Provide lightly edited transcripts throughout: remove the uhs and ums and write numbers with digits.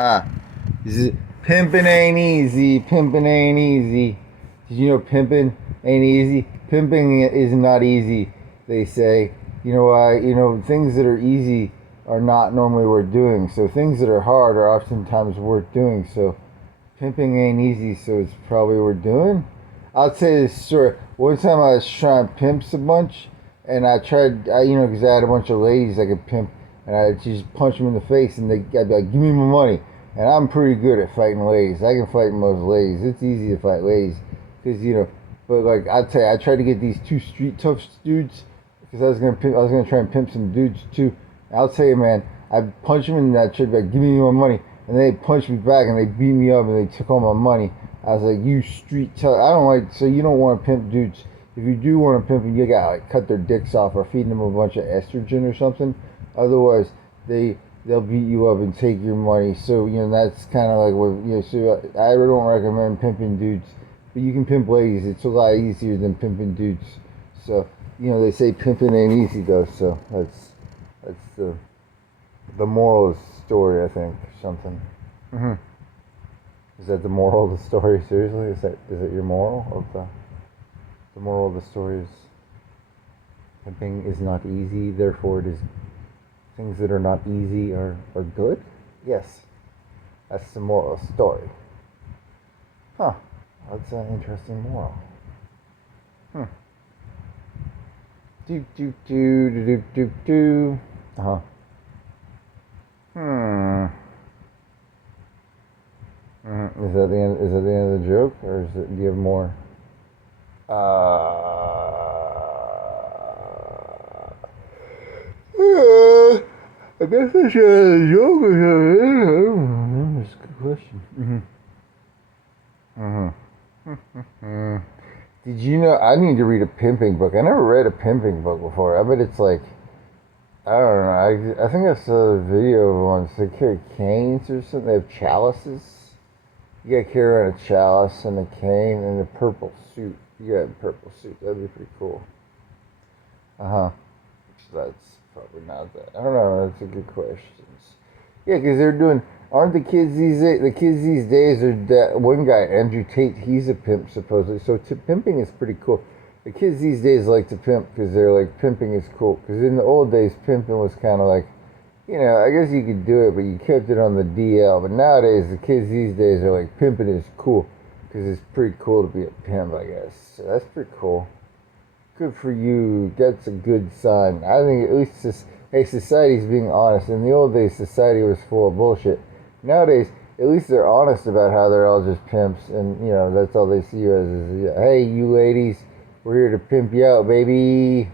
Ah, pimping ain't easy. Pimping ain't easy. Did you know pimping ain't easy? Pimping is not easy. They say. You know why? Things that are easy are not normally worth doing. So things that are hard are oftentimes worth doing. So pimping ain't easy. So it's probably worth doing. I'll tell you this story. One time I was trying to pimps a bunch, and I tried, because I had a bunch of ladies I could pimp, and I just punch them in the face, and I'd be like, "Give me my money." And I'm pretty good at fighting ladies. I can fight most ladies. It's easy to fight ladies, because But like I tell you, I tried to get these two street tough dudes, because I was gonna try and pimp some dudes too. I'll tell you, man, I punched them in that shit, like, "Give me my money," and they punched me back, and they beat me up, and they took all my money. I was like, "You street tough." I don't like. So you don't want to pimp dudes. If you do want to pimp them, you gotta like cut their dicks off or feed them a bunch of estrogen or something. Otherwise, they'll beat you up and take your money. So that's kind of like what So I don't recommend pimping dudes, but you can pimp ladies. It's a lot easier than pimping dudes. So they say pimping ain't easy though. So that's the moral of the story, I think. Something. Mm-hmm. Is that the moral of the story? Seriously, is it your moral of the moral of the story is pimping is not easy, therefore it is things that are not easy are good? Yes. That's the moral of the story. Huh. That's an interesting moral. Hmm. Do do do do do do do. Uh-huh. Hmm. Is that the end? Is that the end of the joke, or do you have more? I guess I should have a joke or something. That's a good question. Did you know? I need to read a pimping book. I never read a pimping book before. I bet it's like, I don't know. I think I saw a video of once. They carry canes or something. They have chalices. You gotta carry around a chalice and a cane and a purple suit. You got a purple suit. That'd be pretty cool. Uh huh. That's probably not that. I don't know. That's a good question. Yeah, because they're doing. Aren't the kids these days? The kids these days are that one guy, Andrew Tate. He's a pimp supposedly. So pimping is pretty cool. The kids these days like to pimp because they're like pimping is cool. Because in the old days, pimping was kind of like, I guess you could do it, but you kept it on the DL. But nowadays, the kids these days are like pimping is cool because it's pretty cool to be a pimp. I guess so that's pretty cool. Good for you. That's a good sign. I think at least hey, society's being honest. In the old days, society was full of bullshit. Nowadays, at least they're honest about how they're all just pimps, and that's all they see you as is, hey, you ladies, we're here to pimp you out, baby.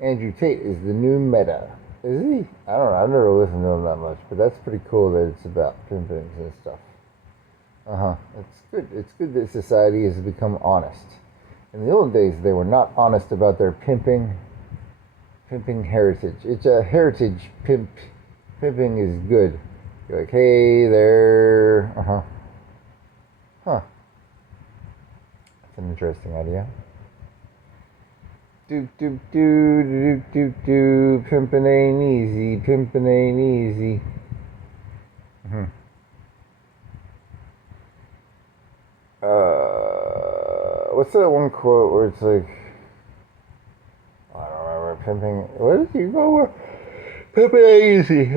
Andrew Tate is the new meta. Is he? I don't know. I've never listened to him that much, but that's pretty cool that it's about pimping and stuff. It's good. It's good that society has become honest. In the old days, they were not honest about their pimping heritage. It's a heritage pimp. Pimping is good. You're like, hey there. Huh. That's an interesting idea. Do do do do do do. Pimping ain't easy. Pimping ain't easy. What's that one quote where it's like, I don't remember, pimping. What did you go with? Pimping ain't easy. I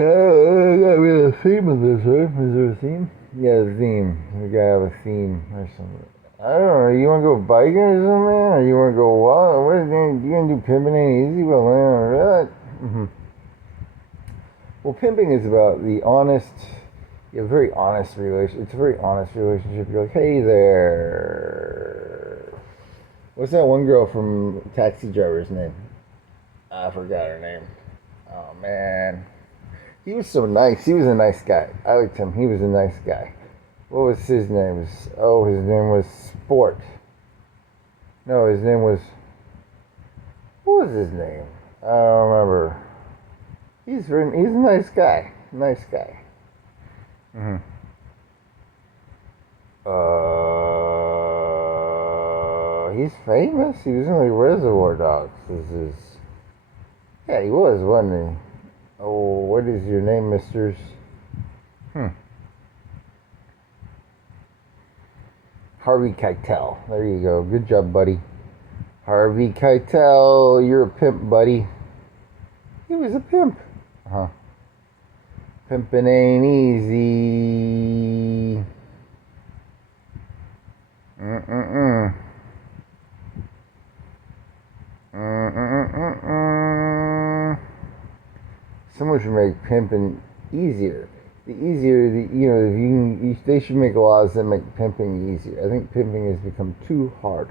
gotta be a theme of this, right? Is there a theme? Yeah, a theme. We gotta have a theme or something. I don't know. You wanna go biking or something, or you wanna go wild? What are you gonna do? Pimping ain't easy. Well, that. Well, pimping is about the honest. You have a very honest relation. It's a very honest relationship. You're like, hey there. What's that one girl from Taxi Driver's name? I forgot her name. Oh man, he was so nice. He was a nice guy. I liked him. He was a nice guy. What was his name? His name was Sport. No, his name was. What was his name? I don't remember. He's a nice guy. Nice guy. Mm-hmm. He's famous. He was in like Reservoir Dogs. Yeah, he was, wasn't he? Oh, what is your name, Misters? Harvey Keitel. There you go. Good job, buddy. Harvey Keitel, you're a pimp, buddy. He was a pimp. Pimping ain't easy. Someone should make pimping easier. The easier, they should make laws that make pimping easier. I think pimping has become too hard,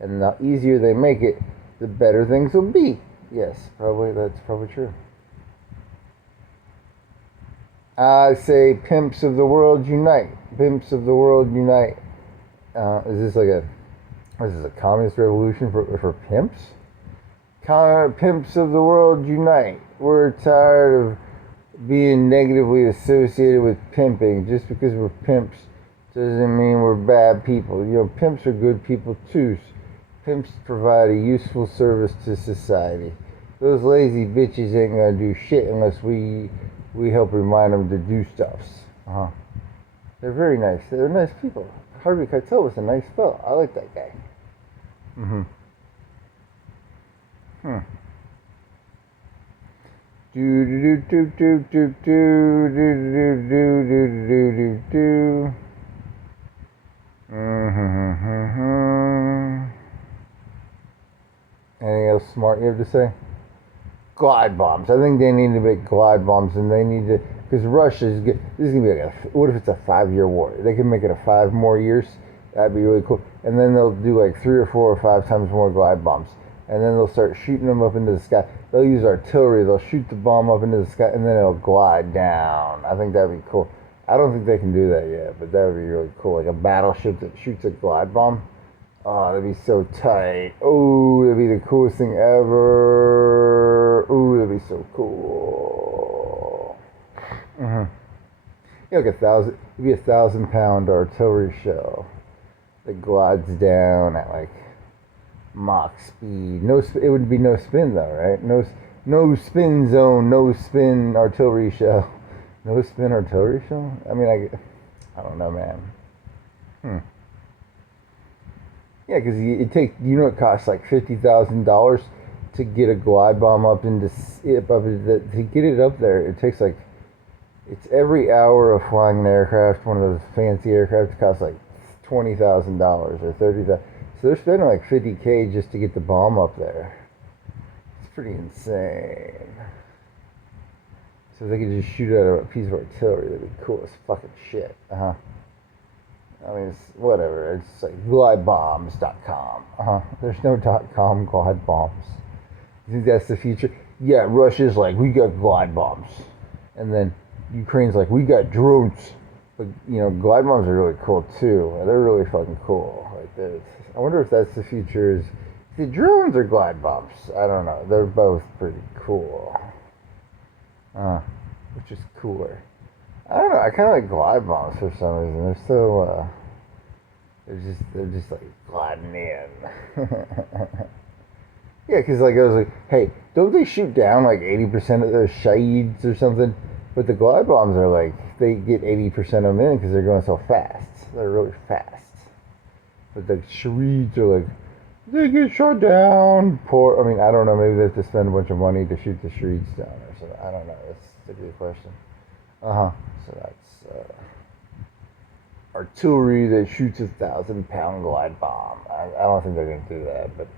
and the easier they make it, the better things will be. Yes, that's probably true. I say, pimps of the world unite. Pimps of the world unite. Is this a communist revolution for pimps? Pimps of the world unite. We're tired of being negatively associated with pimping. Just because we're pimps doesn't mean we're bad people. Pimps are good people too. Pimps provide a useful service to society. Those lazy bitches ain't gonna do shit unless we help remind them to do stuffs. They're very nice. They're nice people. Harvey Keitel was a nice fellow. I like that guy. Do do do do do do do do do do do do. Anything else smart you have to say? Glide bombs. I think they need to make glide bombs, and they need to, because Russia is good. This is gonna be what if it's a 5-year war? They can make it a 5 more years. That'd be really cool. And then they'll do like 3 or 4 or 5 times more glide bombs, and then they'll start shooting them up into the sky. They'll use artillery. They'll shoot the bomb up into the sky, and then it'll glide down. I think that'd be cool. I don't think they can do that yet, but that would be really cool. Like a battleship that shoots a glide bomb. Oh, that'd be so tight. Oh, that'd be the coolest thing ever. Oh, that'd be so cool. Like it'd be a 1,000-pound artillery shell that glides down at like Mach speed. It would be no spin though, right? No spin zone, no spin artillery shell. No spin artillery shell? I mean, I don't know, man. Yeah, because it costs like $50,000 to get a glide bomb up into to get it up there. It takes like, it's every hour of flying an aircraft, one of those fancy aircraft, costs like $20,000 or $30,000. So they're spending like $50K just to get the bomb up there. It's pretty insane. So if they could just shoot out a piece of artillery, that'd be cool as fucking shit. I mean, it's whatever. It's like glidebombs.com. There's no .com glide bombs. You think that's the future? Yeah, Russia's like, we got glide bombs. And then Ukraine's like, we got drones. But, glide bombs are really cool too. They're really fucking cool. I wonder if that's the future, is the drones or glide bombs? I don't know. They're both pretty cool. Which is cooler? I don't know. I kind of like glide bombs for some reason. They're so, they're just like gliding in. Yeah, because like I was like, hey, don't they shoot down like 80% of those shaheeds or something? But the glide bombs are like, they get 80% of them in because they're going so fast. They're really fast. But the shaheeds are like, they get shot down. I mean, I don't know. Maybe they have to spend a bunch of money to shoot the shaheeds down or something. I don't know. That's a good question. So that's artillery that shoots a 1,000-pound glide bomb. I don't think they're going to do that, but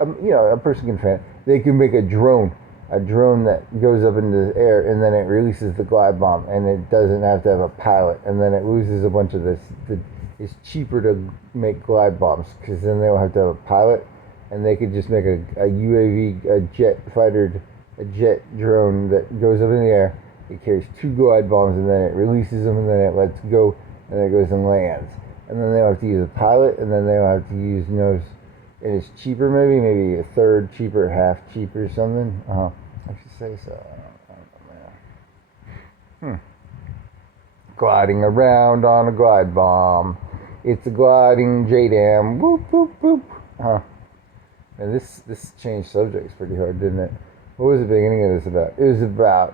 a person can they can make a drone that goes up into the air, and then it releases the glide bomb, and it doesn't have to have a pilot, and then it loses a bunch of this. It's cheaper to make glide bombs because then they don't have to have a pilot, and they could just make a UAV, a jet drone that goes up in the air. It carries 2 glide bombs, and then it releases them, and then it lets go, and then it goes and lands. And then they don't have to use a pilot, and then they don't have to use and it's cheaper, maybe a third cheaper, half cheaper or something. I should say so. I don't know, man. Gliding around on a glide bomb. It's a gliding JDAM. Whoop, whoop, whoop. And this changed subjects pretty hard, didn't it? What was the beginning of this about? It was about,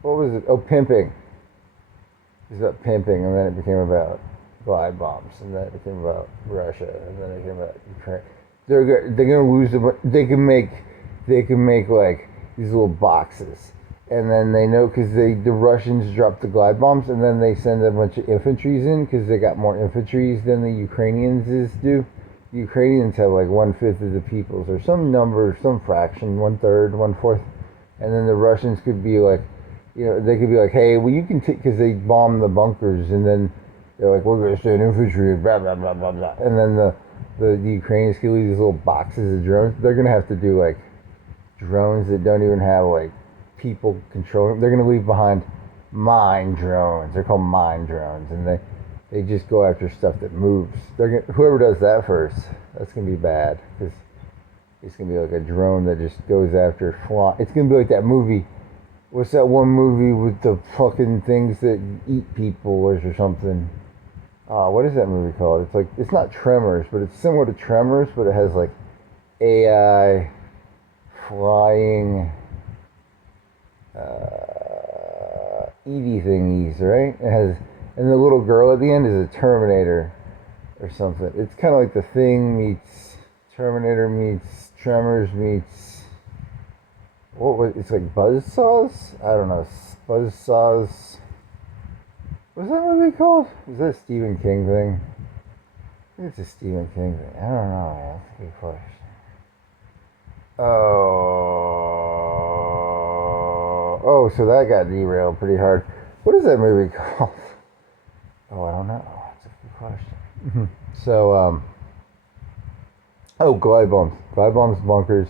what was it? Oh, pimping. It's about pimping, and then it became about glide bombs, and then it became about Russia, and then it became about Ukraine. They're gonna lose them. They can make like these little boxes, and then they know because the Russians dropped the glide bombs, and then they send a bunch of infantries in because they got more infantries than the Ukrainians do. The Ukrainians have like 1/5 of the peoples, or some number, some fraction, 1/3, 1/4, and then the Russians could be like, they could be like, hey, well, you can take, because they bomb the bunkers, and then they're like, we're going to send infantry, blah, blah, blah, blah, blah. And then the Ukrainians can leave these little boxes of drones. They're going to have to do, like, drones that don't even have, like, people controlling them. They're going to leave behind mine drones. They're called mine drones, and they just go after stuff that moves. Whoever does that first, that's going to be bad, because it's going to be like a drone that just goes after It's going to be like that movie. What's that one movie with the fucking things that eat people or something? What is that movie called? It's like, it's not Tremors, but it's similar to Tremors, but it has like AI flying Edie thingies, right? It has, and the little girl at the end is a Terminator or something. It's kind of like The Thing meets Terminator meets Tremors meets, what was it's like Buzzsaws? I don't know. Buzzsaws. What's that movie called? Is that a Stephen King thing? I think it's a Stephen King thing. I don't know. That's a good question. Oh, so that got derailed pretty hard. What is that movie called? Oh, I don't know. That's a good question. So, glide bombs. Glide bombs, bunkers.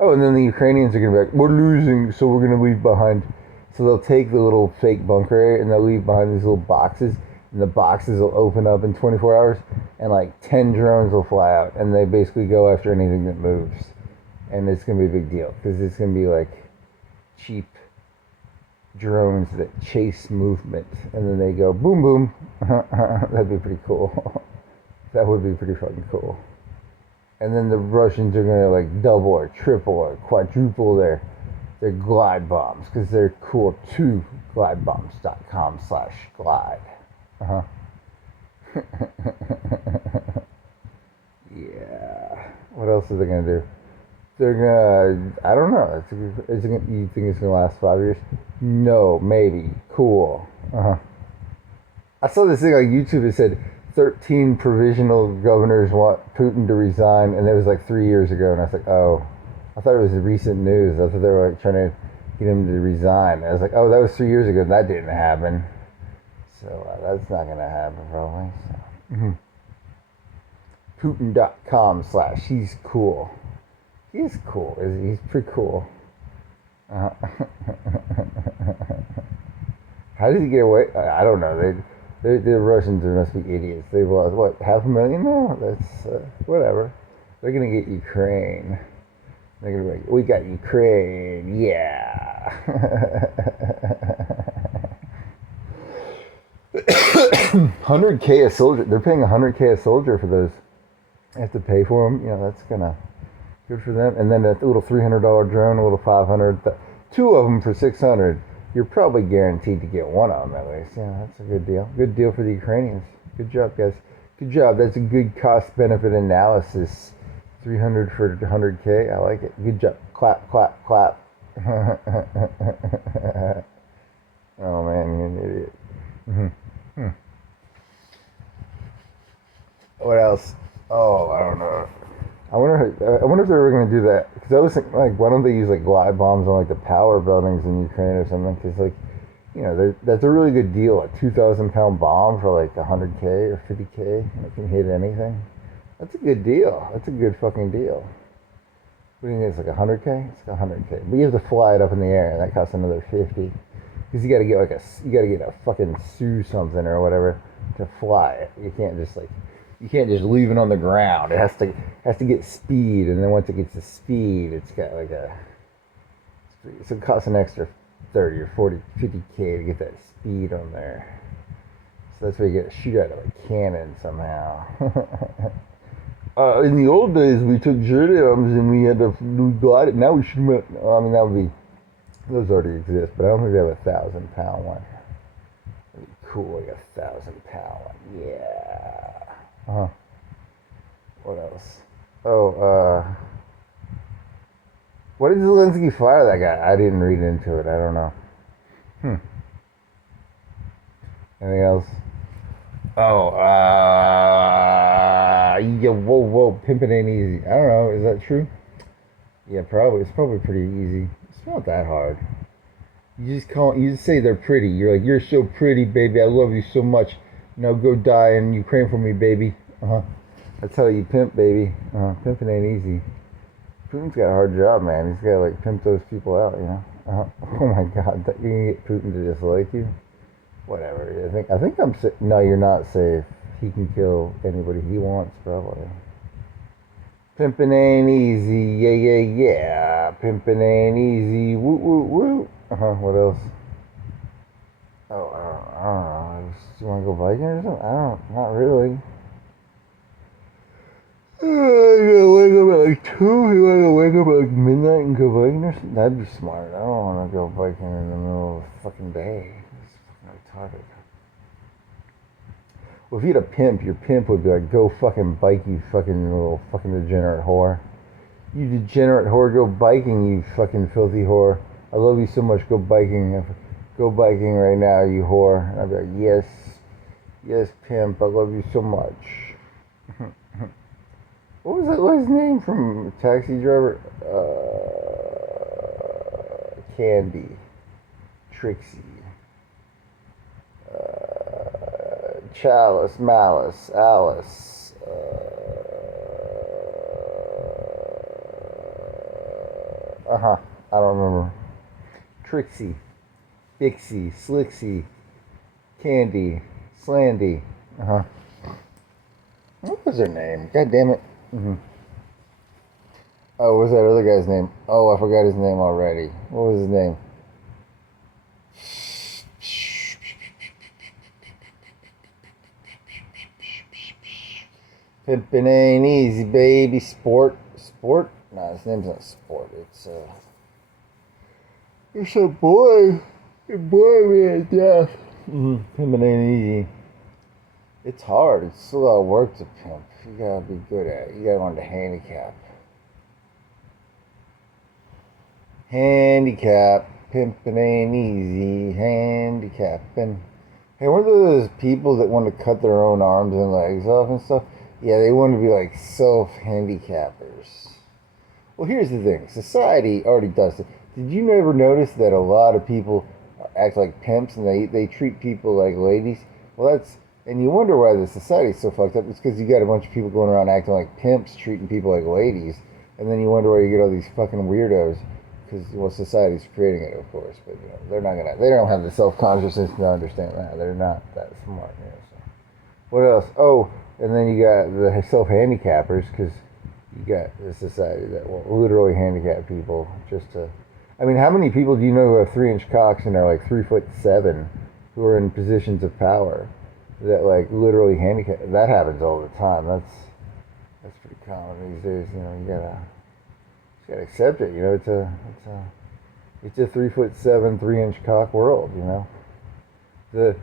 Oh, and then the Ukrainians are going to be like, we're losing, so we're going to leave behind. So they'll take the little fake bunker area, and they'll leave behind these little boxes, and the boxes will open up in 24 hours, and like 10 drones will fly out, and they basically go after anything that moves. And it's going to be a big deal, because it's going to be like cheap drones that chase movement, and then they go boom, boom. That'd be pretty cool. That would be pretty fucking cool. And then the Russians are going to like double or triple or quadruple their glide bombs, because they're cool too. Glidebombs.com/glide. Yeah. What else are they going to do? They're going to, I don't know. You think it's going to last 5 years? No, maybe. Cool. I saw this thing on YouTube that said 13 provisional governors want Putin to resign, and it was like 3 years ago, and I was like, oh, I thought it was recent news. I thought they were like trying to get him to resign. I was like, oh, that was 3 years ago, and that didn't happen. So that's not going to happen, probably. So. Putin.com/he's cool. He is cool. He's pretty cool. How did he get away? I don't know. The Russians must be idiots. They've lost, what, 500,000 now? That's, whatever. They're going to get Ukraine. They're going to be like, we got Ukraine, yeah. 100K a soldier. They're paying 100K a soldier for those. They have to pay for them. That's kind of good for them. And then that little $300 drone, a little $500. Two of them for $600. You're probably guaranteed to get one of them at least. That's a good deal. Good deal for the Ukrainians. Good job, guys. Good job. That's a good cost-benefit analysis. 300 for 100K. I like it. Good job. Clap, clap, clap. Oh, man, you're an idiot. What else? Oh, I don't know. I wonder if they were going to do that, because I was thinking, like, why don't they use like glide bombs on like the power buildings in Ukraine or something? Because like, that's a really good deal. A 2,000-pound bomb for like 100K or 50K, and it can hit anything. That's a good deal. That's a good fucking deal. What do you think? It's like 100K. It's like 100K, but you have to fly it up in the air, and that costs another 50. Because you got to get a fucking Su something or whatever to fly it. You can't just leave it on the ground. It has to get speed, and then once it gets to speed, it's got like so it costs an extra 30 or 40, 50K to get that speed on there. So that's where you get to shoot out of a cannon somehow. In the old days, we took gendarmes and we had to glide it. Now we should. I mean, that would be. Those already exist, but I don't think they have a 1,000-pound one. That'd be cool, like 1,000 pound. Yeah. Uh-huh. What else? Oh, what did Zelensky fire that guy? I didn't read into it. I don't know. Anything else? Oh, yeah, whoa, pimping ain't easy. I don't know, is that true? Yeah, probably. It's probably pretty easy. It's not that hard. You just say they're pretty. You're like, you're so pretty, baby. I love you so much. Now go die in Ukraine for me, baby. Uh-huh. That's how you pimp, baby. Pimping ain't easy. Putin's got a hard job, man. He's got to like pimp those people out, you know. Oh my God, that you can get Putin to dislike you. Whatever. I think I'm safe. No, you're not safe. He can kill anybody he wants, probably. Pimpin' ain't easy, yeah. Pimpin' ain't easy, woo. What else? Oh, I don't know. You want to go biking or something? Not really. You gotta wake up at like 2? You wanna wake up at like midnight and go biking or something? That'd be smart. I don't wanna go biking in the middle of the fucking day. It's fucking retarded. Well, if you had a pimp, your pimp would be like, go fucking bike, you fucking little fucking degenerate whore. You degenerate whore, go biking, you fucking filthy whore. I love you so much, go biking. Go biking right now, you whore. And I'd be like, yes, pimp, I love you so much. What was that guy's name from Taxi Driver? Candy. Trixie. Chalice, Malice, Alice. I don't remember. Trixie. Bixie. Slixie. Candy. Slandy. What was her name? God damn it. Oh, what was that other guy's name? Oh, I forgot his name already. What was his name? Pimpin' ain't easy, baby. Sport? Nah, his name's not Sport. It's a boy. A boy with death. Pimpin' ain't easy. It's hard. It's still a lot of work to pimp. You gotta be good at it. You gotta learn to handicap. Pimpin' ain't easy. Handicapping. Hey, weren't there those people that want to cut their own arms and legs off and stuff? Yeah, they want to be like self-handicappers. Well, here's the thing. Society already does it. Did you never notice that a lot of people act like pimps and they treat people like ladies? Well, and you wonder why the society's so fucked up. It's because you got a bunch of people going around acting like pimps, treating people like ladies. And then you wonder why you get all these fucking weirdos. Because, well, society's creating it, of course. But, you know, they don't have the self-consciousness to understand that. They're not that smart, you know. So. What else? Oh, and then you got the self-handicappers, because you got the society that will literally handicap people just to... I mean, how many people do you know who have 3-inch cocks and are like 3'7", who are in positions of power that like literally handicap? That happens all the time. That's pretty common these days. You know, you gotta accept it. You know, it's a 3'7", 3-inch cock world. You know, the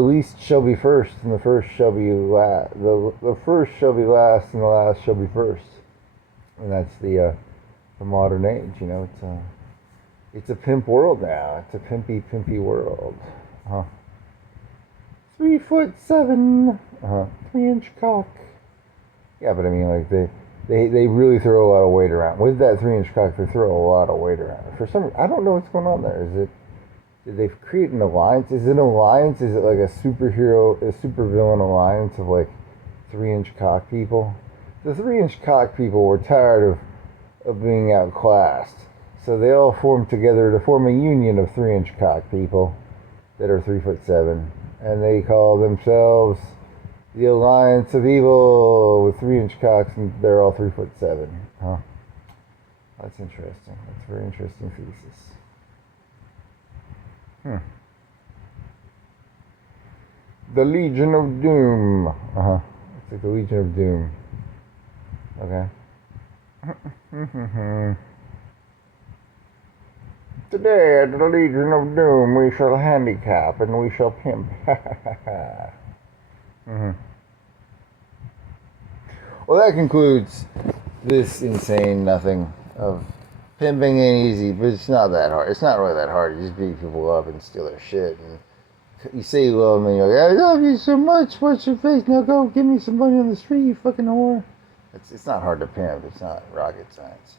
least shall be first, and the first shall be last. The first shall be last, and the last shall be first. And that's the modern age. You know, it's a pimp world now. It's a pimpy world. 3'7", 3-inch cock. Yeah, but I mean, like they really throw a lot of weight around. With that 3-inch cock, they throw a lot of weight around. For some, I don't know what's going on there. Did they create an alliance? Is it an alliance? Is it like a supervillain alliance of like 3-inch cock people? The 3-inch cock people were tired of being outclassed, so they all formed together to form a union of 3-inch cock people that are 3'7", and they call themselves the Alliance of Evil with 3-inch cocks, and they're all 3'7". That's interesting. That's a very interesting thesis. The Legion of Doom. It's like the Legion of Doom. Okay. Today at the Legion of Doom we shall handicap and we shall pimp. Mm-hmm. Well, that concludes this insane nothing of pimping ain't easy, but it's not that hard. It's not really that hard. You just beat people up and steal their shit. And you say you love them and you're like, I love you so much. What's your face? Now go give me some money on the street, you fucking whore. It's not hard to pimp. It's not rocket science.